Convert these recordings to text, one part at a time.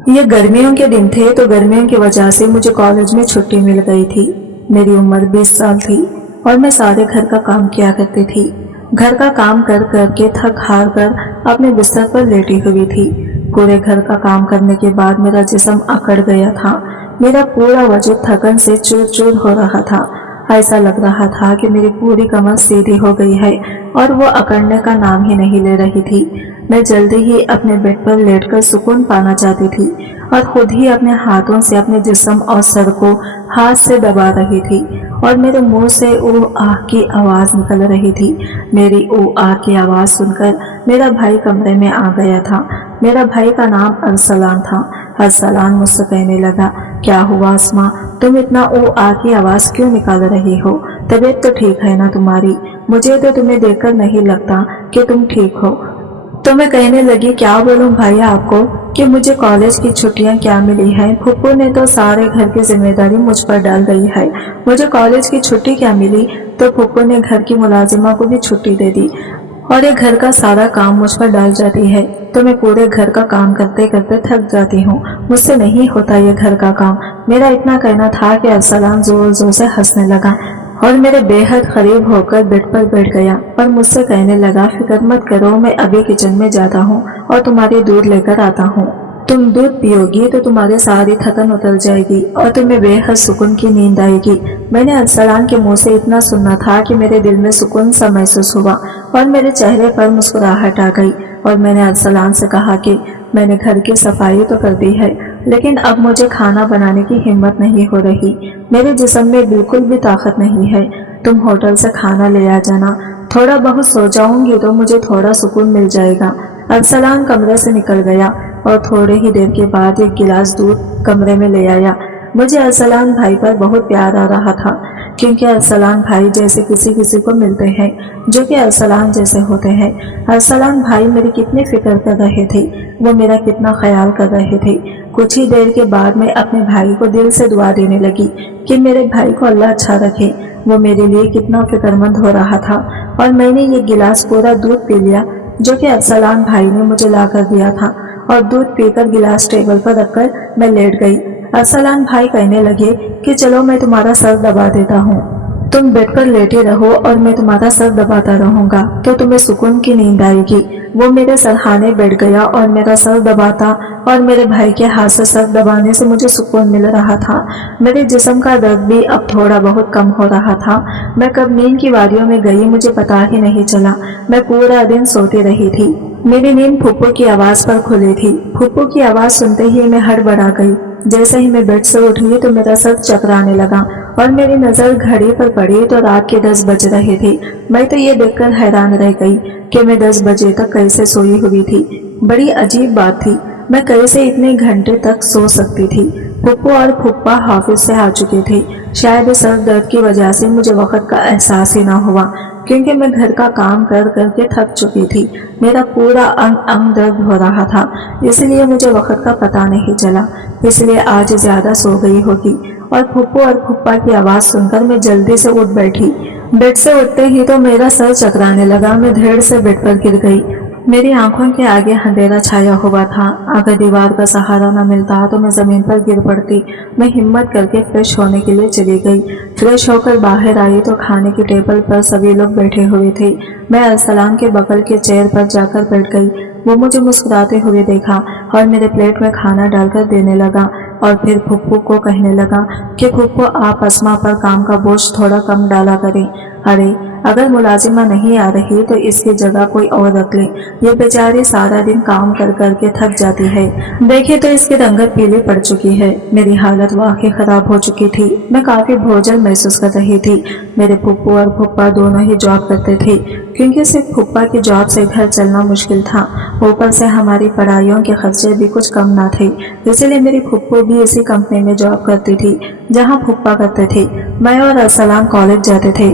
ये गर्मियों के दिन थे तो गर्मियों की वजह से मुझे कॉलेज में छुट्टी मिल गई थी। मेरी उम्र 20 साल थी और मैं सारे घर का काम किया करती थी। घर का काम कर कर के थक हार कर अपने बिस्तर पर लेटी हुई थी। पूरे घर का काम करने के बाद मेरा जिस्म अकड़ गया था। मेरा पूरा वजूद थकन से चूर चूर हो रहा था। ऐसा लग रहा था कि मेरी पूरी कमर सीधी हो गई है और वो अकड़ने का नाम ही नहीं ले रही थी। मैं जल्दी ही अपने बेड पर लेटकर सुकून पाना चाहती थी और खुद ही अपने हाथों से अपने जिस्म और सर को हाथ से दबा रही थी और मेरे मुंह से ऊ आह की आवाज निकल रही थी। मेरी ऊ आह की आवाज सुनकर मेरा भाई कमरे में आ गया था। मेरा भाई का नाम अरसलान था। अरसलान मुझसे कहने लगा, क्या हुआ अस्मा, तुम इतना ऊ आह की आवाज क्यों निकाल रही हो? तबीयत तो ठीक है ना तुम्हारी? मुझे तो तुम्हें देखकर नहीं लगता कि तुम ठीक हो। तो मैं कहने लगी, क्या बोलूं भाई आपको कि मुझे कॉलेज की छुट्टियां क्या मिली हैं। फूफू ने तो सारे घर की जिम्मेदारी मुझ पर डाल दी है। मुझे कॉलेज की छुट्टी क्या मिली, तो फूफू ने घर की मुलाजिमा को भी छुट्टी दे दी और ये घर का सारा काम मुझ पर डाल जाती है। तो मैं पूरे घर का काम करते करते थक जाती हूँ। मुझसे नहीं होता ये घर का काम। मेरा इतना कहना था कि अरसलान जोर जोर से हंसने लगा और मेरे बेहद करीब होकर बेड पर बैठ गया और मुझसे कहने लगा, फिक्र मत करो, मैं अभी किचन में जाता हूँ और तुम्हारी दूध लेकर आता हूँ। तुम दूध पियोगी तो तुम्हारी सारी थकन उतर जाएगी और तुम्हें बेहद सुकून की नींद आएगी। मैंने अरसलान के मुंह से इतना सुना था कि मेरे दिल में सुकून सा महसूस हुआ और मेरे चेहरे पर मुस्कुराहट आ गई और मैंने अरसलान से कहा कि मैंने घर की सफाई तो कर दी है, लेकिन अब मुझे खाना बनाने की हिम्मत नहीं हो रही। मेरे जिस्म में बिल्कुल भी ताकत नहीं है। तुम होटल से खाना ले आ जाना। थोड़ा बहुत सो जाऊंगी तो मुझे थोड़ा सुकून मिल जाएगा। अरसलान कमरे से निकल गया और थोड़े ही देर के बाद एक गिलास दूध कमरे में ले आया। मुझे अरसलान भाई पर बहुत प्यार आ रहा था, क्योंकि अरसलान भाई जैसे किसी किसी को मिलते हैं जो कि अरसलान जैसे होते हैं। अरसलान भाई मेरी कितनी फिक्र कर रहे थे, वो मेरा कितना ख्याल कर रहे थे। कुछ ही देर के बाद मैं अपने भाई को दिल से दुआ देने लगी कि मेरे भाई को अल्लाह अच्छा रखे। वो मेरे लिए कितना फिक्रमंद हो रहा था और मैंने ये गिलास पूरा दूध पी लिया जो कि अरसलान भाई ने मुझे ला कर दिया था और दूध पीकर गिलास टेबल पर रखकर मैं लेट गई। अरसलान भाई कहने लगे कि चलो मैं तुम्हारा सर दबा देता हूँ, तुम बेड पर लेटे रहो और मैं तुम्हारा सर दबाता रहूंगा तो तुम्हें सुकून की नींद आएगी। वो मेरे सरहाने बैठ गया और मेरा सर दबाता और मेरे भाई के हाथ से सर दबाने से मुझे सुकून मिल रहा था। मेरे जिस्म का दर्द भी अब थोड़ा बहुत कम हो रहा था। मैं कब नींद की वादियों में गई मुझे पता ही नहीं चला। मैं पूरा दिन सोती रही थी। मेरी नींद फूफू की आवाज पर खुली थी। फूफू की आवाज सुनते ही मैं हड़बड़ा गई। जैसे ही मैं बेड से उठी तो मेरा सर चकराने लगा और मेरी नजर घड़ी पर पड़ी तो रात के 10 बज रहे थे। मैं तो ये देखकर हैरान रह गई कि मैं 10 बजे तक कैसे सोई हुई थी। बड़ी अजीब बात थी, मैं कैसे इतने घंटे तक सो सकती थी। फूफू और फूफा ऑफिस से आ चुके थे। शायद सर दर्द की वजह से मुझे वक्त का एहसास ही ना हुआ, क्योंकि मैं घर का काम कर करके थक चुकी थी। मेरा पूरा अंग अंग दर्द हो रहा था, इसलिए मुझे वक्त का पता नहीं चला। इसलिए आज ज्यादा सो गई होगी। और फूफू और फूफा की आवाज सुनकर मैं जल्दी से उठ बैठी। बेड से उठते ही तो मेरा सर चकराने लगा। मैं धीरे से बेड पर गिर गई। मेरी आंखों के आगे अंधेरा छाया हुआ था। अगर दीवार का सहारा न मिलता तो मैं जमीन पर गिर पड़ती। मैं हिम्मत करके फ्रेश होने के लिए चली गई। फ्रेश होकर बाहर आई तो खाने की टेबल पर सभी लोग बैठे हुए थे। मैं अरसलान के बगल के चेयर पर जाकर बैठ गई। वो मुझे मुस्कुराते हुए देखा और मेरे प्लेट में खाना डालकर देने लगा और फिर फूफू को कहने लगा कि फूफू आप अस्मा पर काम का बोझ थोड़ा कम डाला करें। अरे अगर मुलाजिमा नहीं आ रही तो इसकी जगह कोई और रख ले। ये बेचारी सारा दिन काम कर करके थक जाती है। देखे तो इसकी रंगत पीली पड़ चुकी है। मेरी हालत वाकई खराब हो चुकी थी। मैं काफी बोझल महसूस कर रही थी। मेरे फूफू और फूफा दोनों ही जॉब करते थे, क्योंकि सिर्फ फूफा की जॉब से घर चलना मुश्किल था। ऊपर से हमारी पढ़ाइयों के खर्चे भी कुछ कम ना थे। इसलिए मेरी फूफू भी इसी कंपनी में जॉब करती थी जहाँ फूफा करते थे। मैं और अरसलान कॉलेज जाते थे,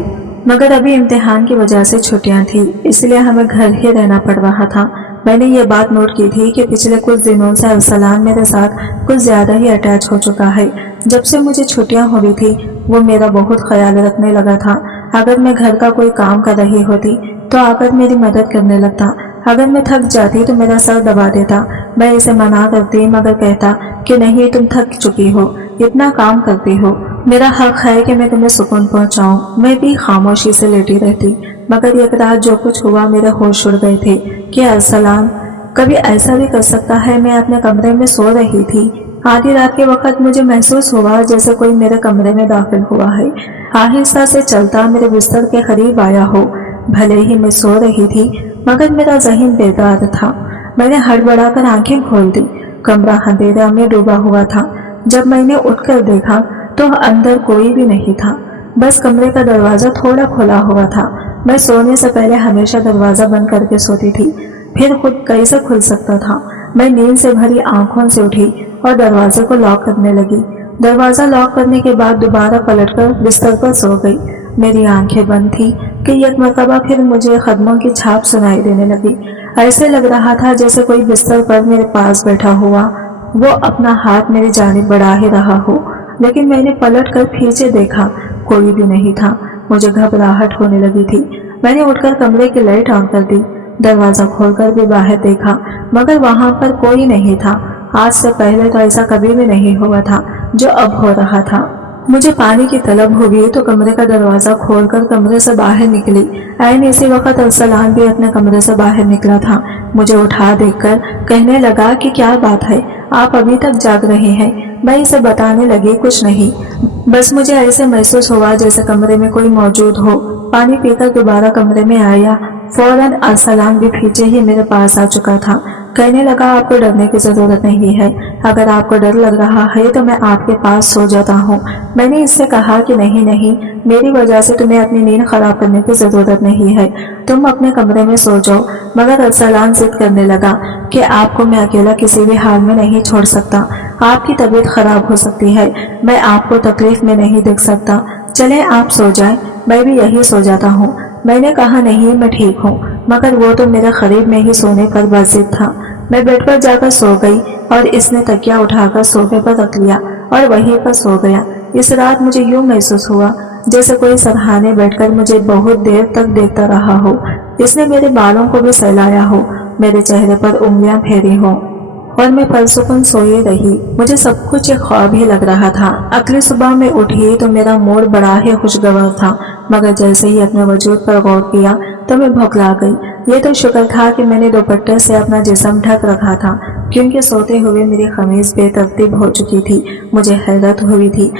मगर अभी इम्तिहान की वजह से छुट्टियां थी, इसलिए हमें घर ही रहना पड़ रहा था। मैंने ये बात नोट की थी कि पिछले कुछ दिनों से अरसलान मेरे साथ कुछ ज्यादा ही अटैच हो चुका है। जब से मुझे छुट्टियां हुई थी वो मेरा बहुत ख्याल रखने लगा था। अगर मैं घर का कोई काम कर रही होती तो आकर मेरी मदद करने लगता। अगर मैं थक जाती तो मेरा सर दबा देता। میں اسے منا کرتی مگر کہتا کہ نہیں، تم تھک چکی ہو، اتنا کام کرتی ہو، میرا حق ہے کہ میں تمہیں سکون پہنچاؤں۔ میں بھی خاموشی سے لیٹی رہتی، مگر ایک رات جو کچھ ہوا میرے ہوش اڑ گئے تھے کہ ارسلان کبھی ایسا بھی کر سکتا ہے۔ میں اپنے کمرے میں سو رہی تھی، آدھی رات کے وقت مجھے محسوس ہوا جیسے کوئی میرے کمرے میں داخل ہوا ہے، آہستہ سے چلتا میرے بستر کے قریب آیا ہو۔ بھلے ہی میں سو رہی تھی مگر میرا ذہن بیدار تھا۔ میں نے ہڑبڑا کر آنکھیں کھول دی، کمرہ اندھیرا میں ڈوبا ہوا تھا۔ جب میں نے اٹھ کر دیکھا تو اندر کوئی بھی نہیں تھا، بس کمرے کا دروازہ تھوڑا کھلا ہوا تھا۔ میں سونے سے پہلے ہمیشہ دروازہ بند کر کے سوتی تھی، پھر خود کیسے کھل سکتا تھا؟ میں نیند سے بھری آنکھوں سے اٹھی اور دروازے کو لاک کرنے لگی۔ دروازہ لاک کرنے کے بعد دوبارہ پلٹ کر بستر پر سو گئی۔ میری آنکھیں بند تھی کہ ایک مرتبہ پھر مجھے قدموں کی چھاپ سنائی دینے لگی۔ ایسے لگ رہا تھا جیسے کوئی بستر پر میرے پاس بیٹھا ہوا وہ اپنا ہاتھ میری جانب بڑھا ہی رہا ہو، لیکن میں نے پلٹ کر پیچھے دیکھا، کوئی بھی نہیں تھا۔ مجھے گھبراہٹ ہونے لگی تھی۔ میں نے اٹھ کر کمرے کی لائٹ آن کر دی، دروازہ کھول کر بھی باہر دیکھا مگر وہاں پر کوئی نہیں تھا۔ آج سے پہلے تو ایسا کبھی بھی نہیں ہوا تھا جو اب ہو رہا تھا۔ مجھے پانی کی طلب ہوئی تو کمرے کا دروازہ کھول کر کمرے سے باہر نکلی۔ عین اسی وقت ارسلان بھی اپنے کمرے سے باہر نکلا تھا۔ مجھے اٹھا دیکھ کر کہنے لگا کہ کیا بات ہے، آپ ابھی تک جاگ رہے ہیں؟ میں اسے بتانے لگی کچھ نہیں، بس مجھے ایسے محسوس ہوا جیسے کمرے میں کوئی موجود ہو۔ پانی پی کر دوبارہ کمرے میں آیا، فوراً ارسلان بھی پیچھے ہی میرے پاس آ چکا تھا۔ کہنے لگا آپ کو ڈرنے کی ضرورت نہیں ہے، اگر آپ کو ڈر لگ رہا ہے تو میں آپ کے پاس سو جاتا ہوں۔ میں نے اس سے کہا کہ نہیں، میری وجہ سے تمہیں اپنی نیند خراب کرنے کی ضرورت نہیں ہے، تم اپنے کمرے میں سو جاؤ۔ مگر ارسلان ضد کرنے لگا کہ آپ کو میں اکیلا کسی بھی حال میں نہیں چھوڑ سکتا، آپ کی طبیعت خراب ہو سکتی ہے، میں آپ کو تکلیف میں نہیں دیکھ سکتا، چلیں آپ سو جائیں، میں بھی یہی سو جاتا ہوں۔ میں نے کہا نہیں، میں ٹھیک ہوں، مگر وہ تو میرے قریب میں ہی سونے پر بضد تھا۔ میں بیڈ پر جا کر سو گئی اور اس نے تکیہ اٹھا کر صوفے پر رکھ لیا اور وہیں پر سو گیا۔ اس رات مجھے یوں محسوس ہوا جیسے کوئی سرہانے بیٹھ کر مجھے بہت دیر تک دیکھتا رہا ہو، اس نے میرے بالوں کو بھی سہلایا ہو، میرے چہرے پر انگلیاں پھیری ہوں اور میں پرسکون سوئی رہی۔ مجھے سب کچھ ایک خواب ہی لگ رہا تھا۔ اگلی صبح میں اٹھی تو میرا موڈ بڑا ہی خوشگوار تھا، مگر جیسے ہی اپنے وجود پر غور کیا تو میں بھکلا گئی۔ یہ تو شکر تھا کہ میں نے دوپٹے سے اپنا جسم ڈھک رکھا تھا، کیونکہ سوتے ہوئے میری قمیض بے ترتیب ہو چکی تھی۔ مجھے حیرت ہوئی تھی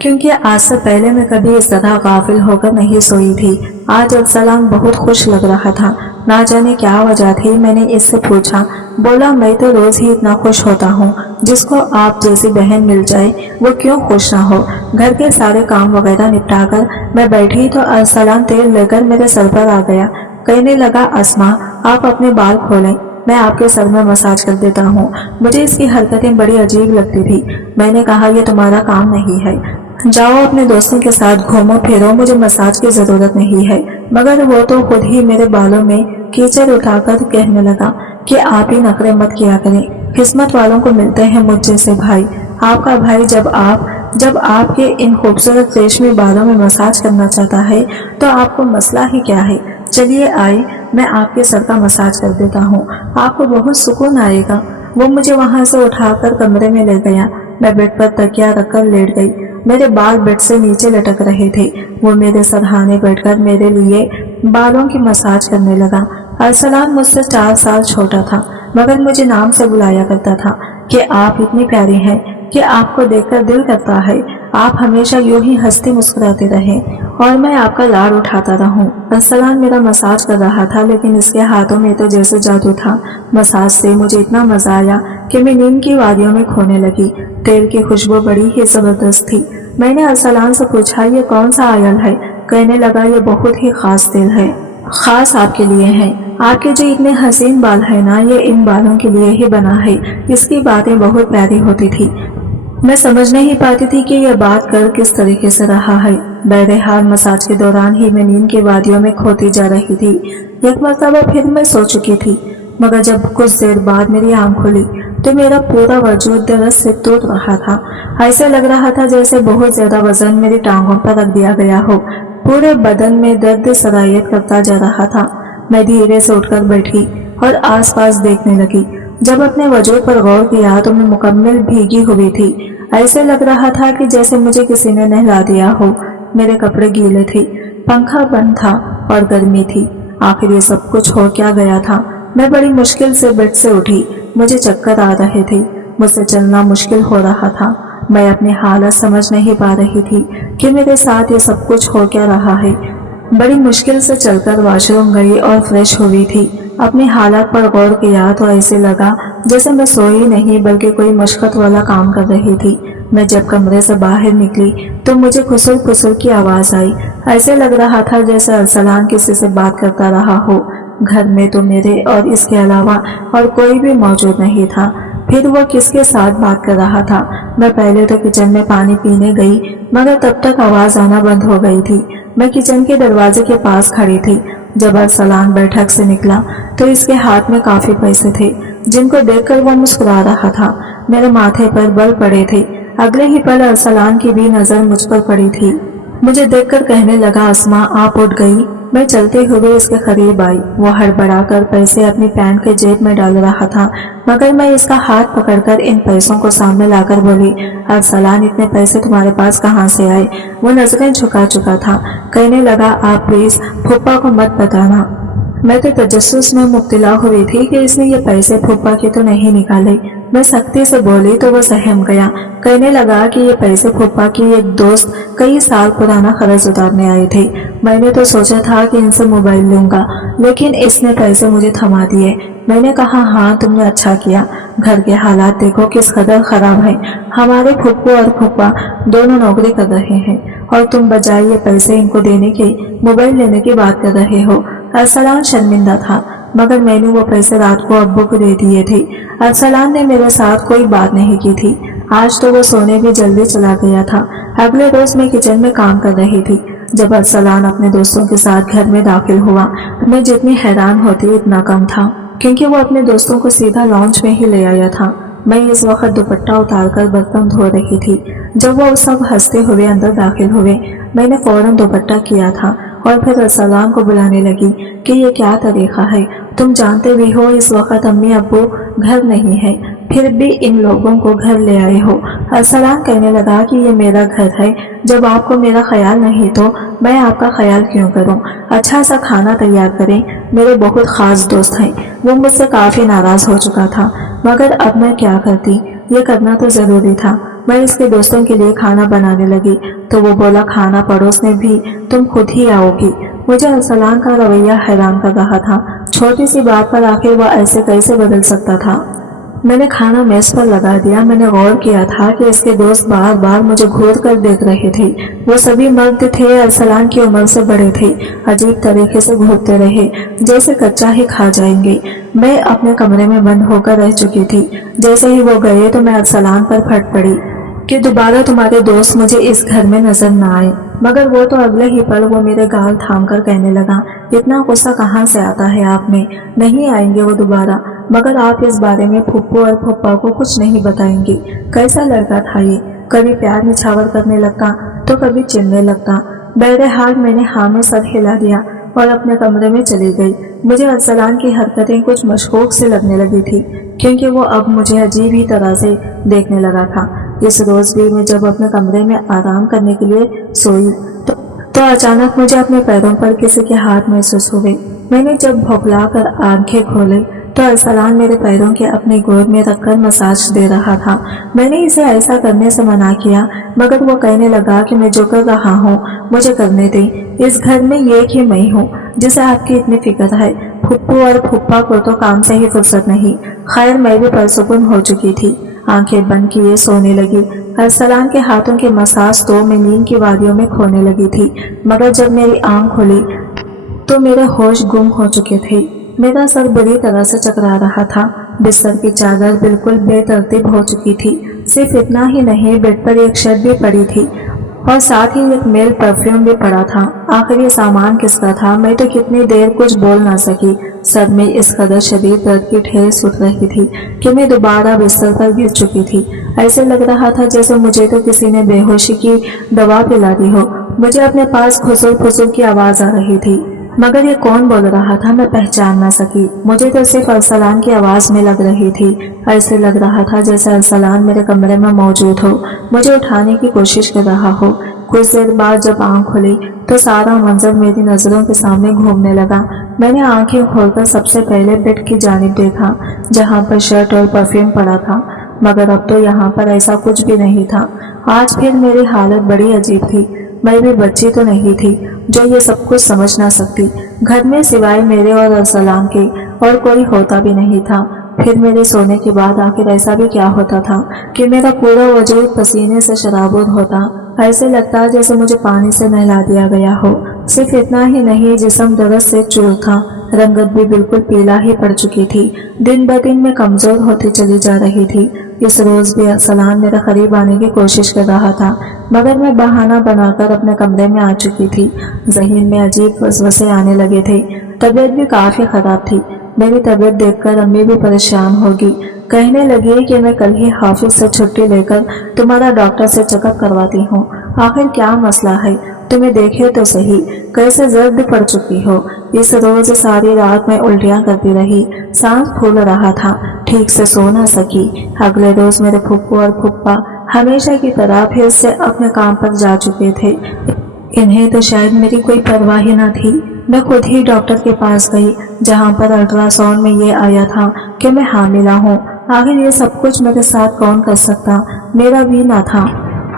کیونکہ آج سے پہلے میں کبھی اس طرح غافل ہو کر نہیں سوئی تھی۔ آج ارسلان بہت خوش لگ رہا تھا، نہ جانے کیا وجہ تھی۔ میں نے اس سے پوچھا، بولا میں تو روز ہی اتنا خوش ہوتا ہوں، جس کو آپ جیسی بہن مل جائے وہ کیوں خوش نہ ہو۔ گھر کے سارے کام وغیرہ نپٹا کر میں بیٹھی تو ارسلان تیل لے کر میرے سر پر آ گیا۔ کہنے لگا اسما آپ اپنے بال کھولیں، میں آپ کے سر میں مساج کر دیتا ہوں۔ مجھے اس کی حرکتیں بڑی عجیب لگتی تھی۔ میں نے کہا یہ تمہارا کام نہیں ہے، جاؤ اپنے دوستوں کے ساتھ گھومو پھرو، مجھے مساج کی ضرورت نہیں ہے۔ مگر وہ تو خود ہی میرے بالوں میں کیچڑ اٹھا کر کہنے لگا کہ آپ ہی نخرے مت کیا کریں، قسمت والوں کو ملتے ہیں مجھ جیسے بھائی۔ آپ کا بھائی جب آپ کے ان خوبصورت ریشمی بالوں میں مساج کرنا چاہتا ہے تو آپ کو مسئلہ ہی کیا ہے؟ چلیے آئے، میں آپ کے سر کا مساج کر دیتا ہوں، آپ کو بہت سکون آئے گا۔ وہ مجھے وہاں سے اٹھا کر کمرے میں لے گیا۔ میں بیڈ پر تکیہ رکھ کر لیٹ گئی، میرے بال بیڈ سے نیچے لٹک رہے تھے۔ وہ میرے سرہانے بیٹھ کر میرے لیے بالوں کی مساج کرنے لگا۔ ارسلان مجھ سے 4 سال چھوٹا تھا، مگر مجھے نام سے بلایا کرتا تھا کہ آپ اتنی پیاری ہیں کہ آپ کو دیکھ کر دل کرتا ہے آپ ہمیشہ یوں ہی ہنستے مسکراتے رہیں اور میں آپ کا لاڈ اٹھاتا رہوں۔ ارسلان میرا مساج کر رہا تھا، لیکن اس کے ہاتھوں میں تو جیسے جادو تھا۔ مساج سے مجھے اتنا مزہ آیا کہ میں نیند کی وادیوں میں کھونے لگی۔ تیل کی خوشبو بڑی ہی زبردست تھی۔ میں نے ارسلان سے پوچھا یہ کون سا آئل ہے؟ کہنے لگا یہ بہت ہی خاص تیل ہے، خاص آپ کے لیے ہے، آپ کے جو اتنے حسین بال ہیں نا یہ ان بالوں کے لیے ہی بنا ہے۔ اس کی باتیں بہت پیاری ہوتی تھی، میں سمجھ نہیں پاتی تھی کہ یہ بات کر کس طریقے سے رہا ہے۔ بہرحال مساج کے دوران ہی میں نیند کی وادیوں میں کھوتی جا رہی تھی۔ ایک مرتبہ پھر میں سو چکی تھی، مگر جب کچھ دیر بعد میری آنکھ کھلی تو میرا پورا وجود درد سے ٹوٹ رہا تھا۔ ایسے لگ رہا تھا جیسے بہت زیادہ وزن میری ٹانگوں پر رکھ دیا گیا ہو، پورے بدن میں درد سرایت کرتا جا رہا تھا۔ میں دھیرے سے اٹھ کر بیٹھی اور آس پاس دیکھنے لگی۔ जब अपने वजूद पर गौर किया तो मैं मुकम्मल भीगी हुई थी। ऐसे लग रहा था कि जैसे मुझे किसी ने नहला दिया हो। मेरे कपड़े गीले थे, पंखा बंद था और गर्मी थी। आखिर ये सब कुछ हो क्या गया था। मैं बड़ी मुश्किल से बेड से उठी। मुझे चक्कर आ रहे थे, मुझसे चलना मुश्किल हो रहा था। मैं अपनी हालत समझ नहीं पा रही थी कि मेरे साथ ये सब कुछ हो क्या रहा है। बड़ी मुश्किल से चलकर वॉशरूम गई और फ्रेश हुई थी। अपनी हालत पर गौर किया तो ऐसे लगा जैसे मैं सोई नहीं बल्कि कोई मशक्कत वाला काम कर रही थी। मैं जब कमरे से बाहर निकली तो मुझे खुसुर खुसुर की आवाज आई। ऐसे लग रहा था जैसे अरसलान किसी से बात करता रहा हो। घर में तो मेरे और इसके अलावा और कोई भी मौजूद नहीं था। फिर वो किसके साथ बात कर रहा था। मैं पहले तो किचन में पानी पीने गई मगर तब तक आवाज आना बंद हो गई थी। मैं किचन के दरवाजे के पास खड़ी थी। जब अरसलान बैठक से निकला तो इसके हाथ में काफी पैसे थे जिनको देखकर वो मुस्कुरा रहा था। मेरे माथे पर बल पड़े थे। अगले ही पल अरसलान की भी नजर मुझ पर पड़ी थी। मुझे देखकर कहने लगा, अस्मा आप उठ गई। मैं चलते हुए इसके करीब आई। वो हड़बड़ाकर पैसे अपनी पैंट के जेब में डाल रहा था मगर मैं इसका हाथ पकड़कर इन पैसों को सामने लाकर बोली, अरसलान इतने पैसे तुम्हारे पास कहाँ से आए। वो नजरें झुका चुका था। कहने लगा, आप प्लीज फूफा को मत बताना। मैं तो तजस्सुस में मुब्तला हुई थी कि इसने ये पैसे फूफा के तो नहीं निकाले। मैं सख्ती से बोली तो वो सहम गया। कहने लगा कि ये पैसे फूफा की एक दोस्त कई साल पुराना कर्ज उतारने आए थे। मैंने तो सोचा था कि इनसे मोबाइल लूंगा लेकिन इसने पैसे मुझे थमा दिए। मैंने कहा, हाँ तुमने अच्छा किया। घर के हालात देखो किस कदर खराब है। हमारे फुप्पो और फूफा दोनों नौकरी कर रहे हैं और तुम बजाय ये पैसे इनको देने के मोबाइल लेने की बात कर रहे हो। अरसलान शर्मिंदा था मगर मैंने वो पैसे रात को अब्बू को दे दिए थे। अरसलान ने मेरे साथ कोई बात नहीं की थी। आज तो वो सोने भी जल्दी चला गया था। अगले रोज मैं किचन में काम कर रही थी जब अरसलान अपने दोस्तों के साथ घर में दाखिल हुआ। मैं जितनी हैरान होती उतना कम था क्योंकि वो अपने दोस्तों को सीधा लॉन्च में ही ले आया था। मैं इस वक्त दुपट्टा उतारकर बर्तन धो रही थी। जब वो सब हंसते हुए अंदर दाखिल हुए मैंने फौरन दुपट्टा किया था और फिर अरसलान को बुलाने लगी कि ये क्या तरीका है। तुम जानते भी हो इस वक्त अम्मी अब्बू घर नहीं है फिर भी इन लोगों को घर ले आए हो। अरसलान कहने लगा कि ये मेरा घर है। जब आपको मेरा ख्याल नहीं तो मैं आपका ख्याल क्यों करूं। अच्छा सा खाना तैयार करें, मेरे बहुत खास दोस्त हैं। वो मुझसे काफी नाराज हो चुका था मगर अब मैं क्या करती, ये करना तो जरूरी था। मैं इसके दोस्तों के लिए खाना बनाने लगी तो वो बोला, खाना पड़ोसने भी तुम खुद ही आओगी। मुझे अरसलान का रवैया हैरान कर रहा था। छोटी सी बात पर आखिर वह ऐसे कैसे बदल सकता था। मैंने खाना मेज पर लगा दिया। मैंने गौर किया था कि इसके दोस्त बार बार मुझे घूर कर देख रहे थे। वो सभी मर्द थे, अरसलान की उम्र से बड़े थे। अजीब तरीके से घूरते रहे जैसे कच्चा ही खा जाएंगे। मैं अपने कमरे में बंद होकर रह चुकी थी। जैसे ही वो गए तो मैं अरसलान पर फट पड़ी कि दोबारा तुम्हारे दोस्त मुझे इस घर में नजर न आए। मगर वो तो अगले ही पल वो मेरे गाल थाम कर कहने लगा, इतना गुस्सा कहाँ से आता है आप में, नहीं आएंगे वो दोबारा। मगर आप इस बारे में फुप्पो और फुप्पा को कुछ नहीं बताएंगी। कैसा लड़का था ये, कभी प्यार निछावर करने लगता तो कभी चिढ़ने लगता। बहरहाल मैंने हाँ में सर हिला दिया और अपने कमरे में चली गई। मुझे अरसलान की हरकतें कुछ मशकूक से लगने लगी थी क्योंकि वो अब मुझे अजीब ही तरह से देखने लगा था। इस रोज भी मैं जब अपने कमरे में आराम करने के लिए सोई तो अचानक मुझे अपने पैरों पर किसी के हाथ महसूस हो गई। मैंने जब भौंकला कर आंखें खोली तो अरसलान मेरे पैरों के अपनी गोद में रखकर मसाज दे रहा था। मैंने इसे ऐसा करने से मना किया मगर वो कहने लगा कि मैं जो कर रहा हूँ मुझे करने दे। इस घर में एक ही मैं हूँ जिसे आपकी इतनी फिक्र है। फुप्पू और फुप्पा को तो काम से ही फुर्सत नहीं। खैर मैं भी परसुकून हो चुकी थी। आंखें बंद किए सोने लगी। अरसलान के हाथों के मसाज तो मैं नींद की वादियों में खोने लगी थी मगर जब मेरी आंख खुली तो मेरे होश गुम हो चुके थे। मेरा सर बुरी तरह से चकरा रहा था। बिस्तर की चादर बिल्कुल बेतरतीब हो चुकी थी। सिर्फ इतना ही नहीं, बेड पर एक शर्ट भी पड़ी थी और साथ ही एक मेल परफ्यूम भी पड़ा था। आखिर ये सामान किसका था, मैं तो कितनी देर कुछ बोल ना सकी। सर में इस कदर शदीद दर्द की ठेस उठ रही थी कि मैं दोबारा बिस्तर पर गिर चुकी थी। ऐसे लग रहा था जैसे मुझे तो किसी ने बेहोशी की दवा पिला दी हो। मुझे अपने पास खुसुर फुसुर की आवाज आ रही थी। मगर ये कौन बोल रहा था मैं पहचान ना सकी। मुझे तो सिर्फ अरसलान की आवाज में लग रही थी। ऐसे लग रहा था जैसे अरसलान मेरे कमरे में मौजूद हो, मुझे उठाने की कोशिश कर रहा हो। कुछ देर बाद जब आंख खुली तो सारा मंजर मेरी नजरों के सामने घूमने लगा। मैंने आंखें खोलकर सबसे पहले बेड की जानिब देखा जहाँ पर शर्ट और परफ्यूम पड़ा था, मगर अब तो यहाँ पर ऐसा कुछ भी नहीं था। आज फिर मेरी हालत बड़ी अजीब थी। मैं भी बच्ची तो नहीं थी जो ये सब कुछ समझ ना सकती। घर में सिवाय मेरे और अरसलान के और कोई होता भी नहीं था। फिर मेरे सोने के बाद आखिर ऐसा भी क्या होता था कि मेरा पूरा वजूद पसीने से शराबोर होता। ऐसे लगता जैसे मुझे पानी से नहला दिया गया हो। सिर्फ इतना ही नहीं, जिस्म दर्द से चूर था, रंगत भी बिल्कुल पीला ही पड़ चुकी थी। दिन ब दिन मैं कमजोर होती चली जा रही थी। इस रोज भी अरसलान मेरे करीब आने की कोशिश कर रहा था, मगर मैं बहाना बनाकर अपने कमरे में आ चुकी थी। ज़हीन में अजीब वसवसे आने लगे थे। तबीयत भी काफी खराब थी। मेरी तबीयत देखकर अम्मी भी परेशान होगी। कहने लगी कि मैं कल ही हाफिज से छुट्टी लेकर तुम्हारा डॉक्टर से चेकअप करवाती हूँ। आखिर क्या मसला है, तुम्हें देखे तो सही कैसे जर्द पड़ चुकी हो। इस रोज सारी रात में उल्टियां करती रही, सांस फूल रहा था, ठीक से सो न सकी। अगले रोज मेरे फुप्पू और फुप्पा हमेशा की तरह फिर से अपने काम पर जा चुके थे। इन्हें तो शायद मेरी कोई परवाह ही न थी। मैं खुद ही डॉक्टर के पास गई, जहां पर अल्ट्रासाउंड में ये आया था कि मैं हामिला हूँ। आखिर ये सब कुछ मेरे साथ कौन कर सकता, मेरा भी ना था।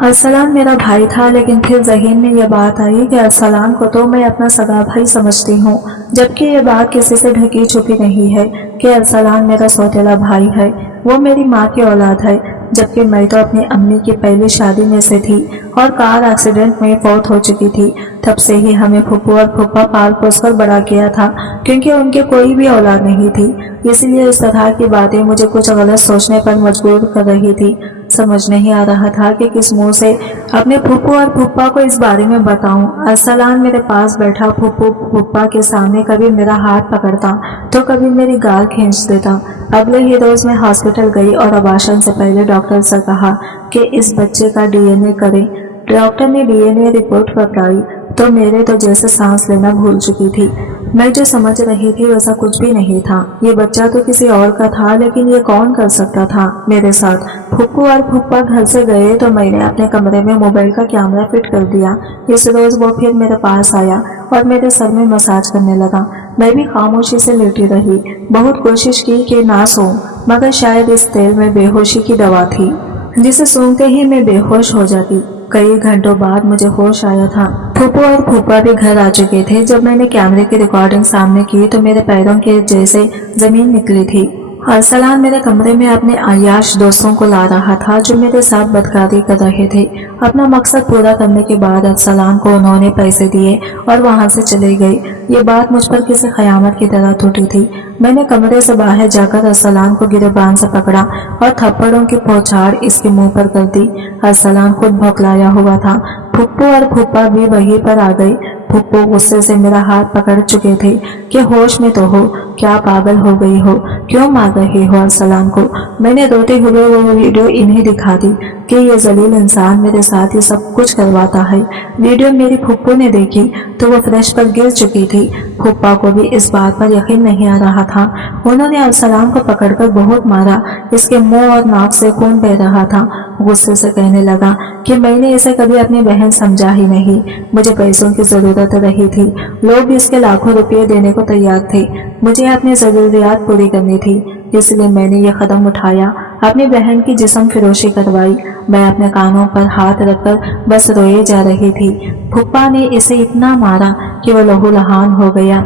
अरसलान मेरा भाई था, लेकिन फिर ज़हीन में यह बात आई कि अरसलान को तो मैं अपना सगा भाई समझती हूँ, जबकि ये बात किसी से ढकी छुपी नहीं है कि अरसलान मेरा सौतेला भाई है। वो मेरी माँ की औलाद है, जबकि मैं तो अपनी अम्मी की पहली शादी में से थी और कार एक्सीडेंट में फौत हो चुकी थी। तब से ही हमें फुप्पू और फुप्पा पाल पोस कर बड़ा किया था, क्योंकि उनके कोई भी औलाद नहीं थी। इसलिए इस तरह की बातें मुझे कुछ गलत सोचने पर मजबूर कर रही थी। समझ नहीं आ रहा था कि किस मुंह से अपने फुप्पू और फुप्पा को इस बारे में बताऊं। अरसलान मेरे पास बैठा फुप्पू फुप्पा के सामने कभी मेरा हाथ पकड़ता तो कभी मेरी गाल खींच देता। अगले ही रोज मैं हॉस्पिटल गई और अबाशन से पहले डॉक्टर से कहा कि इस बच्चे का डीएनए करें। डॉक्टर ने डीएनए रिपोर्ट बताई तो मेरे तो जैसे सांस लेना भूल चुकी थी। मैं जो समझ रही थी वैसा कुछ भी नहीं था। ये बच्चा तो किसी और का था, लेकिन ये कौन कर सकता था मेरे साथ। फुप्पू और फुप्पा घर से गए तो मैंने अपने कमरे में मोबाइल का कैमरा फिट कर दिया। इस रोज वो फिर मेरे पास आया और मेरे सर में मसाज करने लगा। मैं भी खामोशी से लेटी रही। बहुत कोशिश की कि ना सोऊं, मगर शायद इस तेल में बेहोशी की दवा थी, जिसे सूंघते ही मैं बेहोश हो जाती। कई घंटों बाद मुझे होश आया था। फूफू और फूफा भी घर आ चुके थे। जब मैंने कैमरे की रिकॉर्डिंग सामने की तो मेरे पैरों के जैसे जमीन निकली थी। अरसलान मेरे कमरे में अपने अय्याश दोस्तों को ला रहा था जो मेरे साथ बदकारी कर रहे थे। अपना मकसद पूरा करने के बाद अरसलान को उन्होंने पैसे दिए और वहां से चले गए। ये बात मुझ पर किसी क़यामत की तरह टूटी थी। मैंने कमरे से बाहर जाकर अरसलान को गिरबान से पकड़ा और थप्पड़ों की बौछार इसके मुंह पर कर दी। अरसलान खुद भौंकलाया हुआ था। फुप्पू और फुप्पा भी वहीं पर आ गए। फुप्पू गुस्से से मेरा हाथ पकड़ चुके थे कि होश में तो हो, क्या पागल हो गई हो, क्यों मार रही हो अरसलान को। मैंने रोते हुए वो वीडियो इन्हें दिखा दी कि ये जलील इंसान मेरे साथ ये सब कुछ करवाता है। वीडियो मेरी फुप्पू ने देखी तो वो फर्श पर गिर चुकी थी। फुप्पा को भी इस बात पर यकीन नहीं आ रहा था। उन्होंने अरसलान को पकड़कर बहुत मारा। इसके मुंह और नाक से खून बह रहा था। गुस्से से कहने लगा कि मैंने इसे कभी अपनी बहन समझा ही नहीं, मुझे पैसों की जरूरत रही थी। लोग इसके लाखों रुपये देने को तैयार थे। मुझे अपनी जरूरियात पूरी करनी थी, इसलिए मैंने ये कदम उठाया। अपनी बहन की जिस्म फिरोशी करवाई। मैं अपने कानों पर हाथ रखकर बस रोए जा रही थी। फुप्पा ने इसे इतना मारा कि वो लहूलुहान हो गया,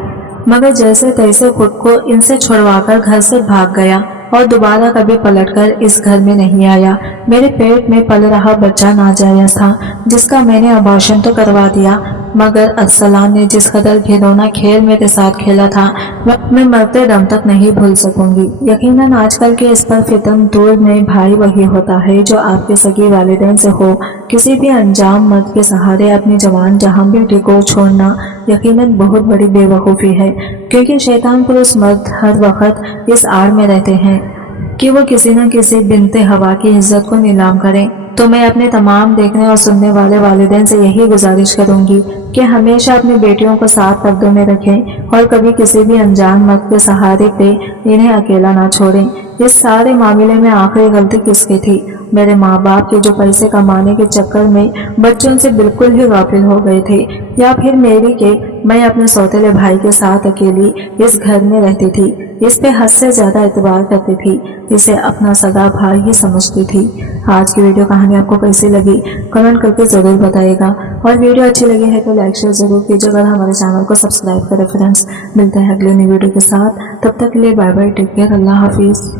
मगर जैसे तैसे खुद को इनसे छुड़वाकर घर से भाग गया और दोबारा कभी पलटकर इस घर में नहीं आया। मेरे पेट में पल रहा बच्चा नाजायज था, जिसका मैंने अबॉर्शन तो करवा दिया, मगर अरसलान ने जिस कदर घिनौना खेल मेरे साथ खेला था मैं मरते दम तक नहीं भूल सकूंगी। यकीनन आजकल के इस पर फितन दूर में भाई वही होता है जो आपके सगी वालिदैन से हो। किसी भी अनजान मर्द के सहारे अपनी जवान जहां बेटी को छोड़ना यकीनन बहुत बड़ी बेवकूफ़ी है, क्योंकि शैतान पुरुष मर्द हर वक्त इस आड़ में रहते हैं कि वो किसी न किसी बिनते हवा की इज्जत को नीलाम करें। तो मैं अपने तमाम देखने और सुनने वाले वालिदैन से यही गुजारिश करूंगी कि हमेशा अपनी बेटियों को साफ पर्दों में रखें और कभी किसी भी अनजान मर्द के सहारे पे इन्हें अकेला ना छोड़ें। इस सारे मामले में आखिरी गलती किसकी थी? मेरे माँ बाप के जो पैसे कमाने के चक्कर में बच्चों से बिल्कुल ही गाफिल हो गए थे, या फिर मेरी के मैं अपने सौतेले भाई के साथ अकेली इस घर में रहती थी, इस पे हद से ज्यादा एतबार करती थी, इसे अपना सगा भाई ही समझती थी। आज की वीडियो कहानी आपको कैसी लगी कमेंट करके जरूर बताइएगा, और वीडियो अच्छी लगी है तो लाइक शेयर जरूर कीजिएगा और हमारे चैनल को सब्सक्राइब करें फ्रेंड्स। मिलते हैं अगले नई वीडियो के साथ, तब तक के लिए बाय बाय, टेक केयर, अल्लाह हाफिज।